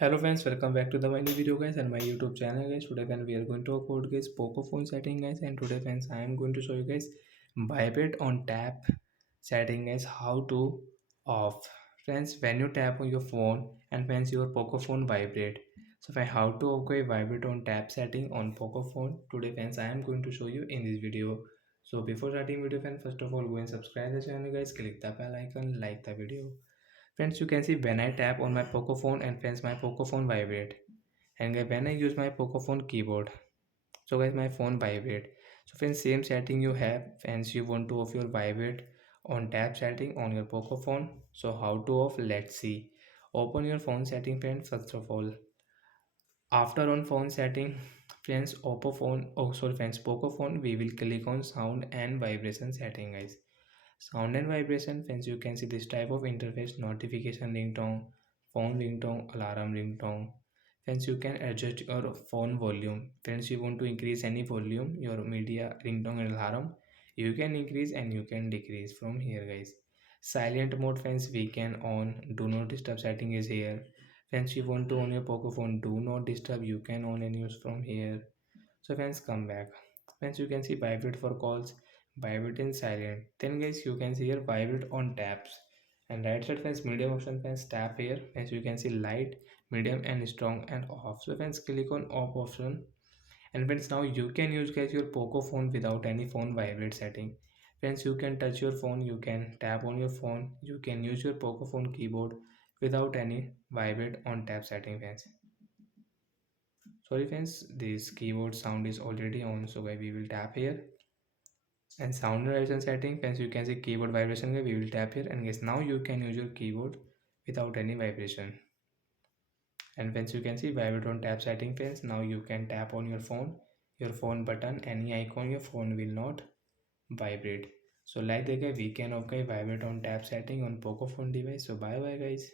Hello friends, welcome back to the my new video guys and my YouTube channel guys. Today when we are going to talk about guys Poco phone setting guys, and today friends I am going to show you guys vibrate on tap setting guys, how to off. Friends, when you tap on your phone and friends your Poco phone vibrate. So friend, how to okay vibrate on tap setting on Poco phone. Today friends I am going to show you in this video. So before starting video friends, first of all go and subscribe the channel guys, click the bell icon, like the video. Friends, you can see when I tap on my Poco phone and friends my Poco phone vibrate. And guys, when I use my Poco phone keyboard, so guys my phone vibrate. So friends, same setting you have. Friends, you want to off your vibrate on tap setting on your Poco phone. So how to off? Let's see. Open your phone setting friends first of all. After on phone setting, friends, Oppo phone, oh sorry friends, Poco phone, we will click on sound and vibration setting guys. Sound and vibration, friends, you can see this type of interface: notification ringtone, phone ringtone, alarm ringtone. Friends, you can adjust your phone volume. Friends, you want to increase any volume, your media, ringtone and alarm, you can increase and you can decrease from here guys. Silent mode, friends, we can on. Do not disturb setting is here. Friends, you want to on your Poco phone, do not disturb, you can on and use from here. So friends, come back. Friends, you can see vibrate for calls, vibrate in silent. Then guys, you can see here vibrate on taps. And right side friends, medium option friends, tap here. Friends, you can see light, medium and strong and off. So friends, click on off option. And friends, now you can use guys your Poco phone without any phone vibrate setting. Friends, you can touch your phone, you can tap on your phone, you can use your Poco phone keyboard without any vibrate on tap setting friends. Sorry friends, this keyboard sound is already on, so guys we will tap here. And sound vibration setting, friends, you can see keyboard vibration guys, we will tap here. And guys, now you can use your keyboard without any vibration. And friends, you can see vibrate on tap setting friends. Now you can tap on your phone button, any icon, your phone will not vibrate. So like that guys, we can okay vibrate on tap setting on Poco phone device. So bye bye guys.